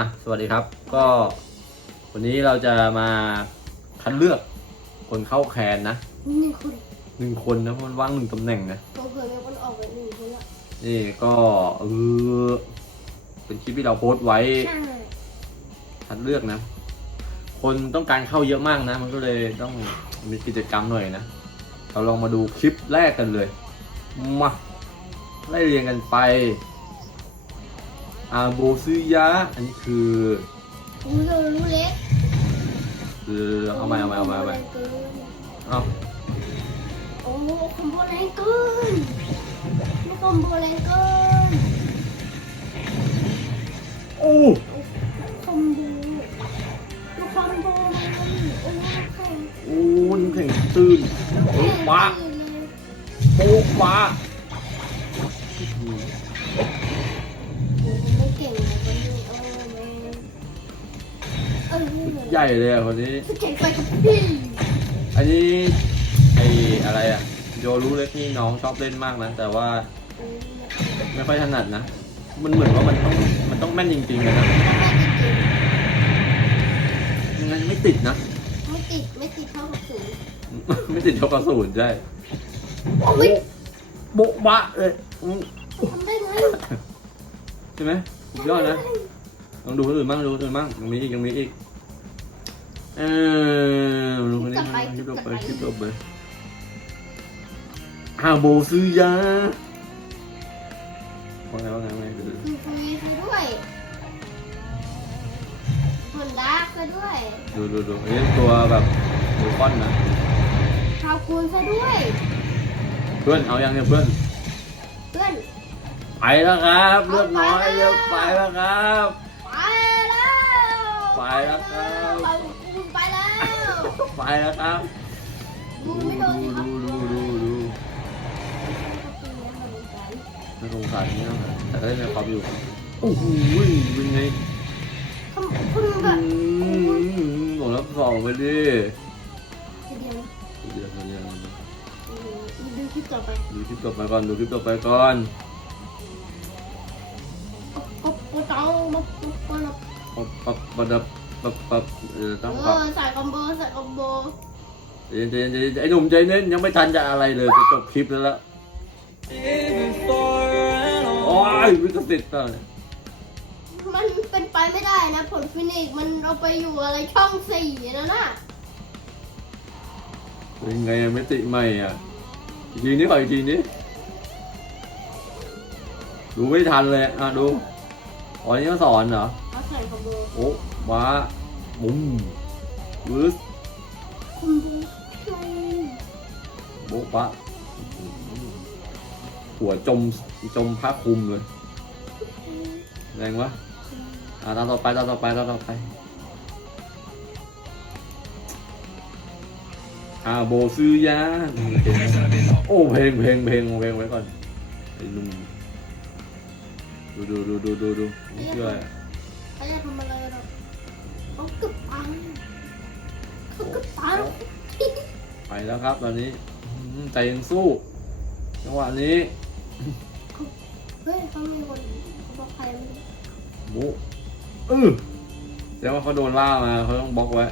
อะสวัสดีครับ ก็วันนี้เราจะมาคัดเลือกคนเข้าแคนนะหนึ่งคนหนึ่งคนนะเพราะมันว่างหนึ่งตำแหน่งนะตัวเผื่อมีคนออกไปหนึ่งคนละนี่ก็เออเป็นคลิปที่เราโพสต์ไว้ใช่คัดเลือกนะ คนต้องการเข้าเยอะมากนะ มันก็เลยต้องมีกิจกรรมหน่อยนะ เราลองมาดูคลิปแรกกันเลยมาไล่เรียงกันไป อาโบซึยะ อันนี้คือกูจะรู้เล็กคือเอาใหม่เอาใหม่เอาใหม่เอาใหม่เอาโอ้คอมโบแรงเกินนี่คอมโบแรงเกินโอ้คอมโบลูกคอมโบมันโอ้แข่งโอ้น้ำแข็งตื้นโอ้ฟ้าโป๊ะฟ้า เก่งเลยคนนี้โอ้แม่เออใหญ่เลยอะคนนี้จะเก่งไปกับพี่อันนี้ไออะไรอะโยรู้เล็กนี่น้องชอบเล่นมากนะ แต่ว่าไม่ค่อยถนัดนะ มันเหมือนว่ามันต้องมันต้องแม่นจริงๆเลยนะงั้นไม่ติดนะ ไม่ติดไม่ติดเท่ากับสูงไม่ติดเท่ากับศูนย์ใช่โอ้ยโบ๊ะบะเลยอืมทำได้ไงใช่ไหม สุดยอดนะลองดูคนอื่นบ้างดูคนอื่นบ้างยังมีอีกยังมีอีกเออดูคนนี้บ้างคลิปต่อไปคลิปต่อไปอาโบซึยะว่าไงว่าไงว่าไงดูดูคือคุยซะด้วยคนดาร์กซะด้วยดูดูดูอันนี้ตัวแบบดูก้อนนะชาวคูณซะด้วย เพื่อนเอายังเนี่ยเพื่อนเพื่อน ไปแล้วครับเลือดน้อยเลือกไปแล้วครับ ไปแล้วไปแล้วครับชาวคูณไปแล้วไปแล้วครับดูดูไม่โดนสิครับดูดูดูดูน่าสงสารนี่นะแต่ก็ได้ในความอยู่โอ้โหเป็นไงทำคุณแบอืบมบอกแล้วสองไปดิทีเดียวเดี๋ยวเดี๋ยวเดี๋ยวดูคลิปต่อไปดูคลิปต่อไปก่อนดูคลิปต่อไปก่อน ก็ก็ต้องมาปุ๊บก็แล้วปับปับปับปับปับเออเอต้องปับอใส่คอมโบใส่คอมโบเดี๋ยวเดี๋ยวเดี๋ยวไอ้หนุ่มใจเน้นยังไม่ทันจะอะไรเลยจะจบคลิปแล้วละโอ้ยวิกฤตอะมันเป็นไปไม่ได้นะ ผลฟินิกซ์มันเอาไปอยู่อะไรช่องสี่นะน่ะเป็นไงอะไม่ติใหม่อะอีกทีนี้ขออีกทีนี้ดูไม่ทันเลยอะดู อ๋อนี่เขาสอนเหรอเขาใส่คอมโบโอ้ว้าบุ้มวืสคอมโบช่วยโบ๊ะบะหัวจมจมผ้าคลุมเลย แรงวะอ่าตามต่อไปตามต่อไปตามต่อไปอ่าโบซือยะโอ้เพลงเพลงเพลงเพลงไว้ก่อนไอ้หนุ่ม ดูดูดูดูดูดูนี่คืออะไรเขาจะทำอะไรหรอกเขาเกือบตายเขาเกือบตายแล้วไปแล้วครับตอนนี้อืมใจยังสู้ จังหวะนี้เฮ้ยเขามีคนเขาบอกใครไม่รู้โบ๊ะเออแต่ว่าเขาโดนล่ามาเขาต้องบล็อกไว้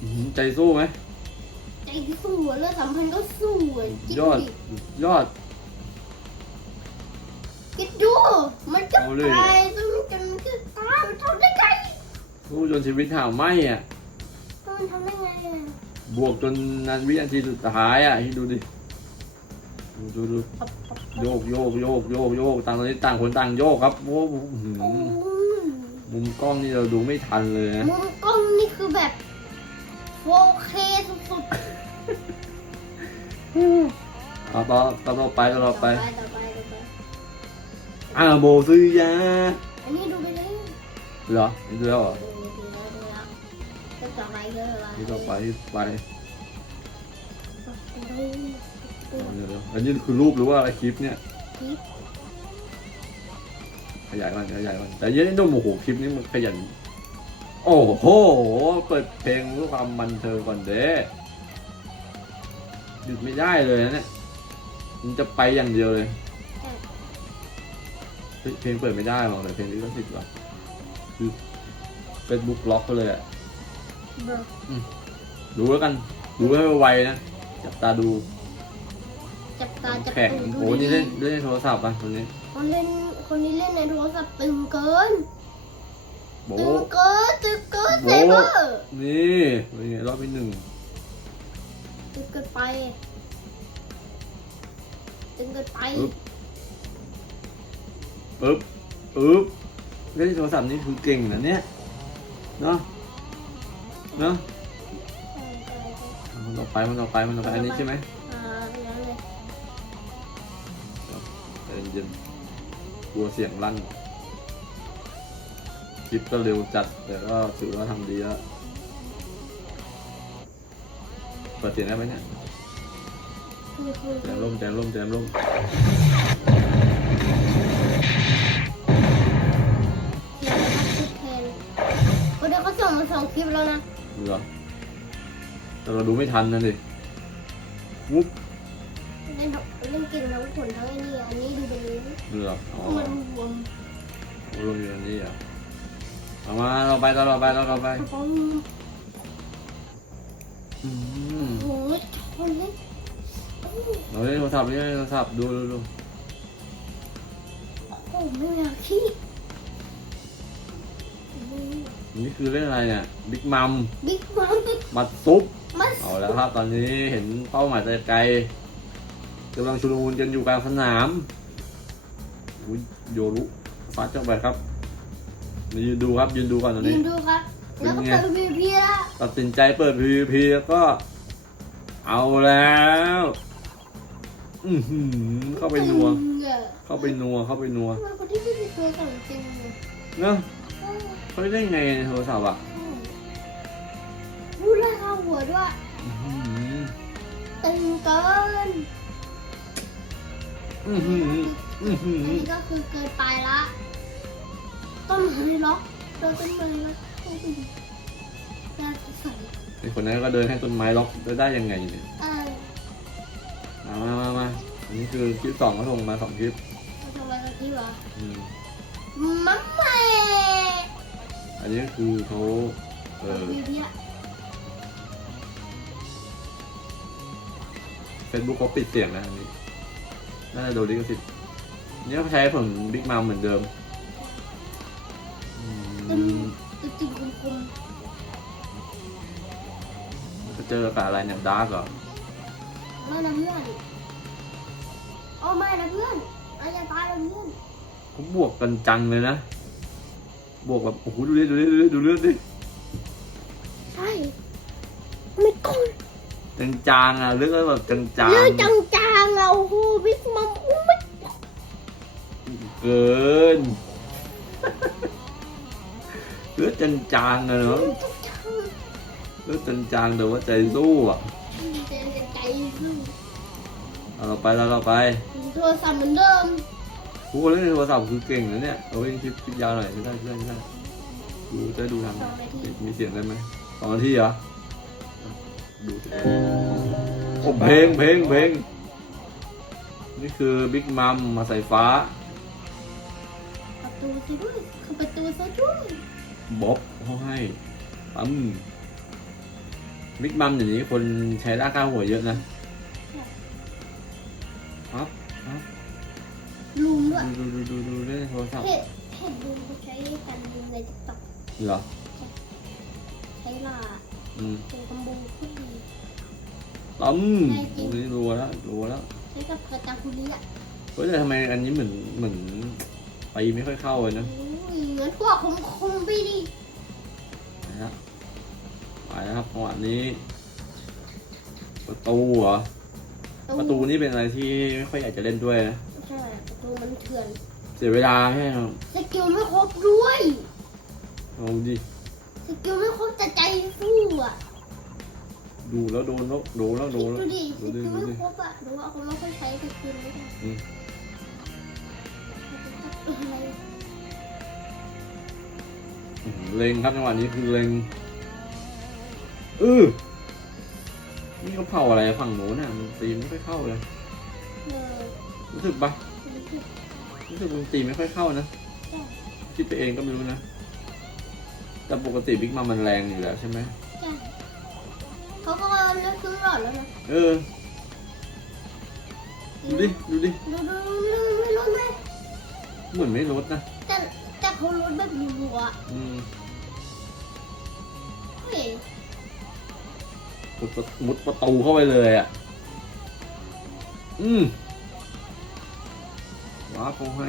อื้อหือใจสู้ไหมใจสู้อะเลือดสัมพันธ์ก็สู้อะคิดยดูอดดิ ยอด คิดดูมันจะเอาเลย ตายจนจนมันจะตายมันทำได้ไงสู้จนชีวิตห่าวไหมอะ มันทำได้ไงอะบวกจนนาทีวินาทีสุดท้ายอะให้ดูดิดูดูดูปับปับโยกโยกโยกโยกโยกต่างตอนนี้ต่างคนต่างโยกครับโอ้โหอื้อหือโอ้ยมุมกล้องนี่เราดูไม่ทันเลยนะมุมกล้องนี่คือแบบ 4K สุดเอาต่อต่อต่อไปต่อๆต่อไป ต่อไปต่ อ่าโบซื้อยาอันนี้ดูไปเลยเหรอดูแล้วเหรอดูดูแล้วดูแล้วก็ต่อไปเยละนี่ต่อไปไปเดี๋ยวเดี๋ยวอันนี้คือรูปหรือว่าอะไรคลิปเนี่ย คลิปขยายมันขยายมันแต่เยันนุ่มโอ้โหคลิปนี้มันขยัน โอ้โหเปิดเพลงเพื่อความมันเธอก่อนเด้หยุดไม่ได้เลยนะเนี่ยมันจะไปอย่างเดียวเลย เฮ้ยเพลงเปิดไม่ได้หรอกแต่เพลงนี้ก็สิทธิ์ว่ะคือเฟซบุ๊กล็อกไปเลยอะเบอร์ดูแล้วกัน ดูให้ไวๆนะ จับตาดู จับตาจับแข่งตูโอ้ดูนี่ดีเล่นเล่นในโทรศัพท์อะคนนี้ คนเล่นคนนี้เล่นในโทรศัพท์ตึงเกินโบตึงเกินตึงเกินโบ๊เซะเบอร์นี่เป็นไงรอบที่หนึ่งตึงเกินไปตึงเกินไป ปึ๊บปึ๊บปึ๊บเล่นในโทรศัพท์นี่คือเก่งนะเนี่ยเนาะเนาะมันออกไปมันออกไปมันออกไปอันนี้ใช่ไหมอ่าอย่างนั้นเลยใจเย็นกลัวเสียงลั่นคลิปก็เร็วจัดแต่ก็ถือว่าทำดีแล้วเปิดเสียงได้ไหมเนี่ยคือคือแจมร่มแจมร่มแจมร่ม วันนี้เขาส่งมาสองคลิปแล้วนะเหรอแต่เราดูไม่ทันนะดิวุ๊บเล่นเล่นเก่งทั้งผลทั้งไอ้นี่อันนี้ดูเป็นนี้เหรออ๋อมันรวมรวมอยู่ในนี้เหรอะเอามาเราไปเราไปเราเราไปกระป๋องอืมโอ้ยชนเลยเราเล่นโทรศัพท์เล่นโทรศัพท์ดูดูดู โอ้ไม่อยากขี้นี่คือเล่นอะไรเนี่ยบิ๊กมัมบิ๊กมัมมัดซุปมันเอาแล้วครับ ตอนนี้เห็นเป้าหมายไกลๆกำลังชุลมุนกันอยู่กลางสนามอุ๊ยโยรุฟาดเข้าไปครับมายืนดูครับยืนดูก่อนตอนยืนี้นดูครับแล้วก็เป็นไงเปิดวีพีละตัดสินใจเปิด PVP แล้วก็ เอาแล้ว อือหือเข้าไปนัว เข้าไปนัวเข้าไปนัวทำไมคนที่ไม่มีตัวสั่งจริงเลยเนอะเขาได้ไงในโทรศัพท์อะพูดราคาหัวด้วยอื้อหือตึงเกินอื้อหืออื้อหือันอนี้ก็คือเกินไปละต้นไม้ล็อกโดนต้นไม้ล็อกโอ้ยน่าสงสัยไอคนนั้นก็เดินให้ต้นไม้ล็อกได้ได้ยังไงเนี่ยอ่าเอามามามาอันนี้คือคลิปสองเขาส่งมาสองคลิป เราทำอะไรกันที่วะอืมมัมแม่อันนี้คือเขาเออวีพีอะเฟซบุ๊กเขาปิดเสียงนะอันนี้น่าจะโดนลิขสิทธิ์เนี่ยเขาใช้ผลบิ๊กมัมเหมือนเดิมอืเป็นมจุดจิ๋วคมจะเจอกับอะไรเนี่ยดาร์กเหรอๆไม่นะเพื่อนโอ้ไม่นะเพื่อน อาอย่าตายนะเพื่อนเขาบวกกันจังเลยนะ บวกแบบโอ้โหดูดิดูดิดูดิดูเลือดดิใช่ไม่ก้อนจางจางๆอะเลือดก็แบบจางจางเรื่องจางๆเราโอ้โหบิ๊กมัมอุ้ยเกินเลือดจางจางๆอะเนาะจางเลือดจางจางๆแต่ว่าใจสู้อะๆใจใจสู้ เอาเราไปแล้วเราไปโทรศัพท์เหมือนเดิมทุกคนเล่นโทรศัพท์คือเก่งนะเนี่ยเอาไว้คลิปคลิปยาวหน่อยไม่ได้ไม่ได้ไม่ได้ดูจะได้ดูทางมีเสียงได้ไหมสองนาทีเหรอดูสิโอ้เพลงเพลงเพลงนี่คือบิ๊กมัมมาใส่ฟ้าประตูซะด้วยคือประตูซะด้วยบ๊อบเขาให้ปั๊มบิ๊กมัมอย่างนี้คนใช้ราคาหัวเยอะนะ ดูดูดูดูดูเล่นโทรศัพท์เพจเพจลุงเขาใช้กันลุงในติ๊กต็อกเหรอใช้ลาอืมเป็นคอมโบโคตรดีปั๊มโอ้ยรัวแล้วรัวแล้วใช้กับกระจาคุริอะเฮ้ยแต่ทำไมอันนี้เหมือนเหมือนไปไม่ค่อยเข้าเลยนะอุ้ยเหมือนพวกคมคมไปดิไปแล้วไปแล้วครับจังหวะนี้ ประตูเหรอประตูนี่เป็นอะไรที่ไม่ค่อยอยากจะเล่นด้วยนะ ใช่ประตูมันเถื่อน เสียเวลาแค่สกิลไม่ครบด้วย เอาดิ สกิลไม่ครบแต่ใจสู้อะดูแล้วโดนแล้วโดนแล้วโดคิดนแล้วดูดิสดูกิดิลดูไม่ดิครบอะหรือว่าเขาไม่ค่อยใช้สกิลไม่ได้อืมอะไรอื้อหือเล็งครับจังหวะนี้คือเล็งเออนี่เขาเผาอะไรฝั่งโน้นน่ะมันตีไม่ค่อยเข้าเลย เออรู้สึกปะไม่คิด รู้สึกมันตีไม่ค่อยเข้านะใช่คิดไปเองก็ไม่รู้นะ แต่ปกติบิ๊กมามันแรงอยู่แล้วใช่ไหมใช่เขาก็เลือกครึ่งหลอดแล้วนะ เออ ดูดิ ดูดิ ดูดูดูไม่ลดไหมเหมือนไม่ลดนะ แต่แต่เขาลดแบบรัวๆอะอืมเฮ้ยมุดประมุดประตูเข้าไปเลยอะ อืม ว้าเขาให้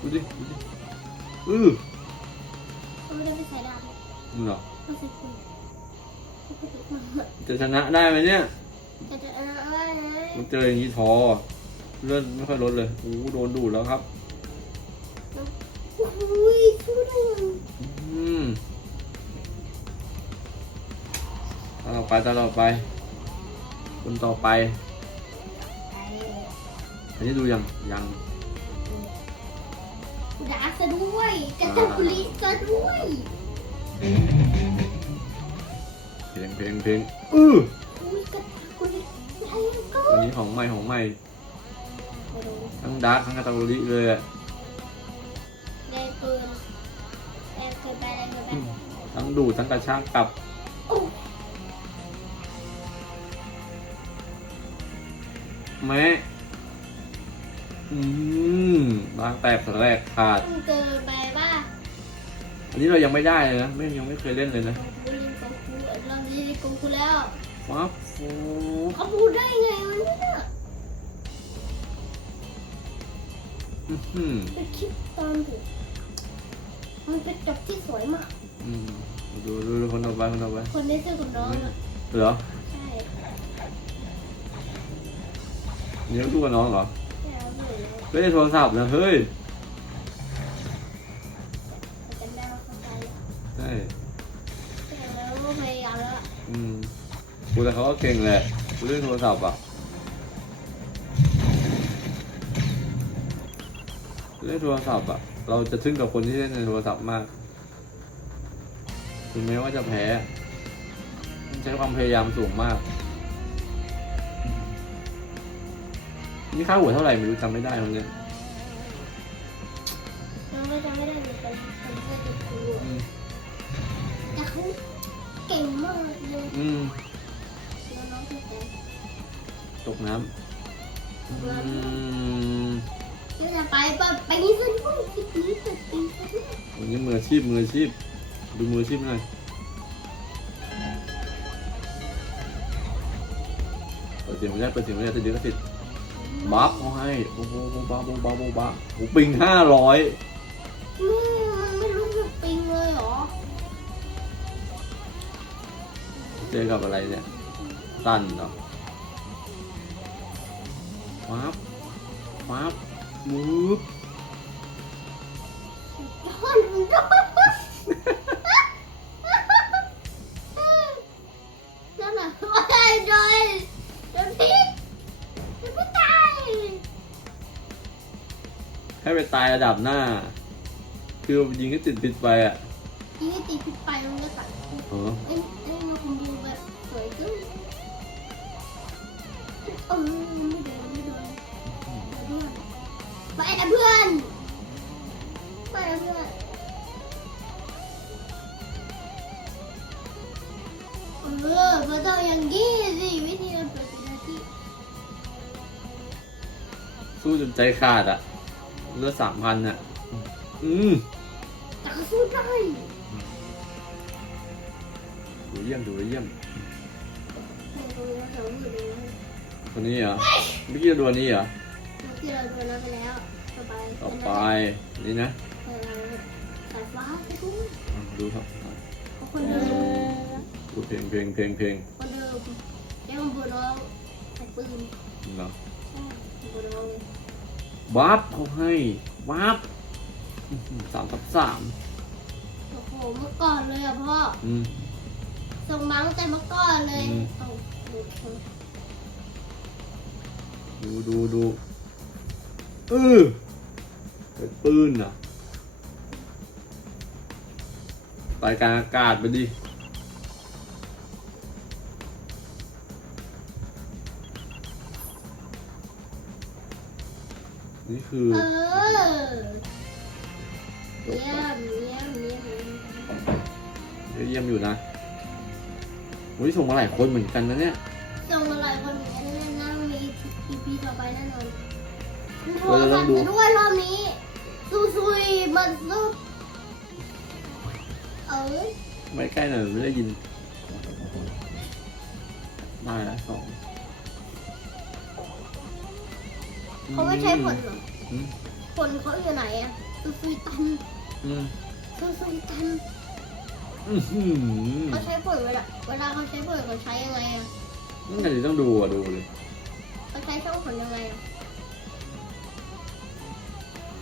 ดูดิดูดิอือเขาไม่ได้ไปใส่ดาบเลยมึงเหรอเขาใส่ปืนปกติมันจะชนะได้ไหมเนี่ยจะจะอะไรนะมันเจออย่างนี้ทอเลื่อนไม่ค่อยลดเลยโอ้โหโดนดูดแล้วครับโอ้ยสู้ได้ยังอืมตลอดไปตลอดไป คนต่อไปไอ้อันนี้ดูยัง ยัง ดาซะด้วยกระตุกลิซะด้วยเพลงเพลงเพลงอืออุ้ยกระตุกลิใช่ก็อันนี้ของใหม่ของใหม่ ไม่รู้ทั้งดาร์กทั้งกาตาโกริเลยอะแรงเกินแรงเกินไปแรงเกินไปทั้งดูดทั้งกระชากกลับ โอ้ แม้อืมบางแตกสลกขาดมันเกินไปป่ะอันนี้เรายังไม่ได้เลยนะ ไม่ยังไม่เคยเล่นเลยนะกงคูลิงกงคูเราดีกงคูแล้วฟ้าฟูเขาพูดได้ไงวะเนี่ยอื้อหือเป็นคลิปตอนดึกมันเป็นจบที่สวยมาก อืมดูดูดูคนต่อไปคนต่อไปคนได้เสื้อกับน้องอะเหรอ ใช่นี่ต้องดูกับน้องเหรอใช่เอาเลยเล่นโทรศัพท์นะเฮ้ยแต่จำได้ว่าเขาใช้ใช่แต่แล้วก็พยายามแล้วอะอืมกูแต่เขาก็เก่งแหละกูเล่นโทรศัพท์อะเล่นโทรศัพท์อะ เราจะทึ่งกับคนที่เล่นในโทรศัพท์มากถึงแม้ว่าจะแพ้มันใช้ความพยายามสูงมาก นี่ค่าหัวเท่าไหร่ไม่รู้จำไม่ได้มันเนี่ยน้องก็จำไม่ได้เหมือนกันคนเสื้อกับครูอืมแต่เขาเก่งมากเลยอืมแล้วน้องคือแต่ตกน้ำอืมก็จะไปแบบไปนี่ซะด้วยคลิปนี้เปิดปีซะด้วยวันนี้มืออาชีพมืออาชีพ ดูมืออาชีพหน่อยเปิดเสียงไม่ได้เปิดเสียงไม่ได้แต่เดี๋ยวก็ติด บัฟเขาให้โอ้โหโบ๊ะบ้าโบ๊ะบ้าโบ๊ะบ้าโอ้ปิงห้าร้อยมันไม่รู้สึกปิงเลยเหรอ เจอกับอะไรเนี่ยสั้นเนาะวับวับมูฟยอดยอด ตายระดับหน้า คือยิงให้ติดติดๆไปอะยิงให้ตีผิดไปมันก็ตัดเออเอ้ยเอ้ยมันคงดูแบบสวยขึ้นเออไม่โดนไม่โดนเพื่อนไปนะเพื่อนไปนะเพื่อนเออเพื่อนต้องอย่างนี้สิวิธีการเปิดนาทีสู้จนใจขาดอะ เลือดสามพันอะ อืมแต่เขาสู้ได้ดูเยี่ยมดูเยี่ยมในตรงนี้เราอยู่ในนั้นคนนี้เหรอเมื่อกี้จะดูอันนี้เหรอที่เราโดนแล้วไปแล้วต่อไปต่อไปนี่นะเออสายฟ้าไปด้วยอะดูครับเขาคนเดิมดูเพลงเพลงเพลงเพลงคนเดิมเรียกว่าบูน้องใส่ปืนเนาะใช่บูน้อง เลยวับเขาให้วับอื้อหือสามทับสามโอ้โหเมื่อก่อนเลยอะพ่ออืม ส่งมาตั้งแต่เมื่อก่อนเลยอืม เอาดูดูดูดูดูเออเป็นปืนอะ ไปกลางอากาศไปดิ นี่คือเออเยี่ยมเยี่ยมเยี่ยมเยี่ยมเยี่ยมอยู่นะอุ้ยส่งมาหลายคนเหมือนกันนะเนี่ยส่งมาหลายคนเหมือนกันแน่ๆนะมี EP ต่อไปแน่นอนมันโทรเราจะต้ศัอพงท์ดูไปด้วยรอบนี้ซุยซุยๆมันซุบเอ้ยไม่ใกล้หน่อยไม่ได้ยินได้แล้วสอง เขาไม่ใช้ผลเหรออืมผลเขาอยู่ไหนอะซุยซุยๆตันอืมซุยซุยๆตันอื้อหือเขาใช้ผลเวลาเวลาเขาใช้ผลเขาใช้ยังไงอะนี่ไงต้องดูอะดูเลยเขาใช้ช่องผลยังไงอะ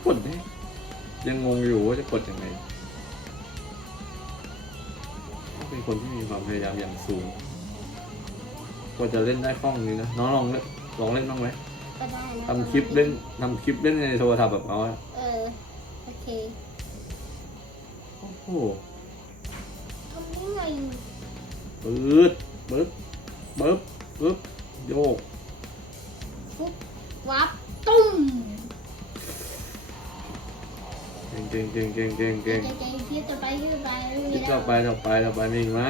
กดเนี่ยยังงงอยู่ว่าจะกดยังไงต้องเป็นคนที่มีความพยายามอย่างสูงกว่าจะเล่นได้คล่องนี้นะน้องลองเล่นลองเล่นบ้างไหม ก็ได้นะทำคลิปเล่นทำคลิปเล่นในโทรศัพท์แบบเขาอะเออ โอเคโอ้โหทำได้ไงปื๊ดปึ๊บปึ๊บปึ๊บโยกฟุบวับตุ้มเก่งเก่งเก่งเก่งเก่งเก่งเจ๊ๆคลิปต่อไปคลิปต่อไปไม่มีคิดแล้วต่อไปต่อไปต่อไปมีอีกไหม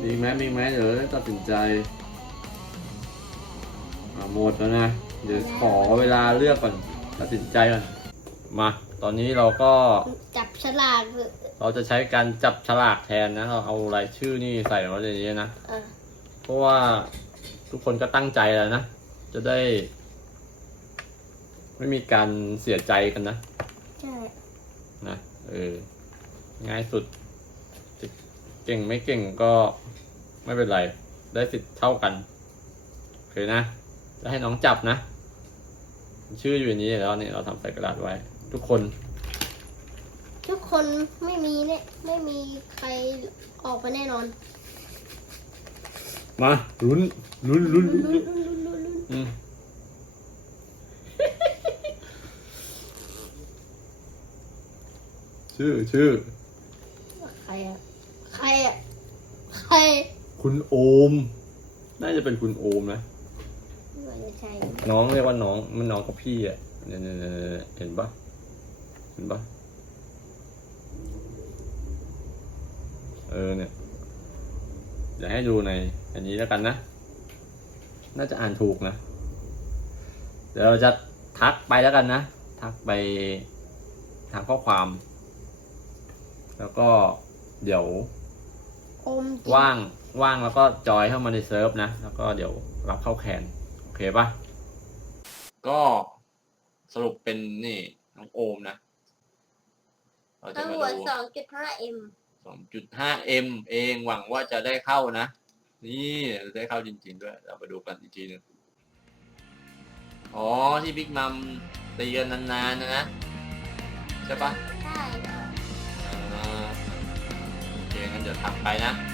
มีอีกไหมมีอีกไหมเดี๋ยวได้ตัดสินใจ อะหมดแล้วนะ เดี๋ยวขอเวลาเลือกก่อนตัดสินใจก่อนมา ตอนนี้เราก็ จับฉลากเออเราจะใช้การจับฉลากแทนนะ เราเอารายชื่อนี่ใส่ไว้ในนี้นะ เออเพราะว่าทุกคนก็ตั้งใจแล้วนะ จะได้ ไม่มีการเสียใจกันนะ ใช่นะเออ ง่ายสุดจะเก่งไม่เก่งก็ไม่เป็นไร ได้สิทธิ์เท่ากัน โอเคนะ จะให้น้องจับนะ ชื่ออยู่ในนี้แล้วเนี่ยเราทำใส่กระดาษไว้ ทุกคน ทุกคนไม่มีเนี่ยไม่มีใครออกไปแน่นอนมาลุ้นลุ้นลุ้นลุ้ลุ้นนลุ้นลุ้นลุ้นลุ้นอืมชื่อชื่อ ใครอะใครอะใคร คุณโอม น่าจะเป็นคุณโอมนะ ไม่ใช่น้องเรียกว่าน้องมันน้องกับพี่อะเนี่ยเนี่ยเนี่ยเนี่ยเห็นปะเห็นปะเออเนี่ยเดี๋ยวให้ดูในอันนี้แล้วกันนะ น่าจะอ่านถูกนะ เดี๋ยวเราจะทักไปแล้วกันนะ ทักไปทางข้อความ แล้วก็เดี๋ยวอมจริว่างว่างแล้วก็จอยเข้ามาในเซิร์ฟนะ แล้วก็เดี๋ยวรับเข้าแคนโอ เคปะก็สรุปเป็นนี่น้องโอมนะเราจะทั้งมาหมดดูสองจุดห้าเอ็ม 2.5M เองหวังว่าจะได้เข้านะ นี่ได้เข้าจริง ๆ ด้วย เรามาดูกันอีกทีหนึงอ๋อ ที่บิ๊กมัมตีกันนานๆนะนะใช่ปะใช่อ่าโอเคงั้นเดี๋ยวทำไปนะ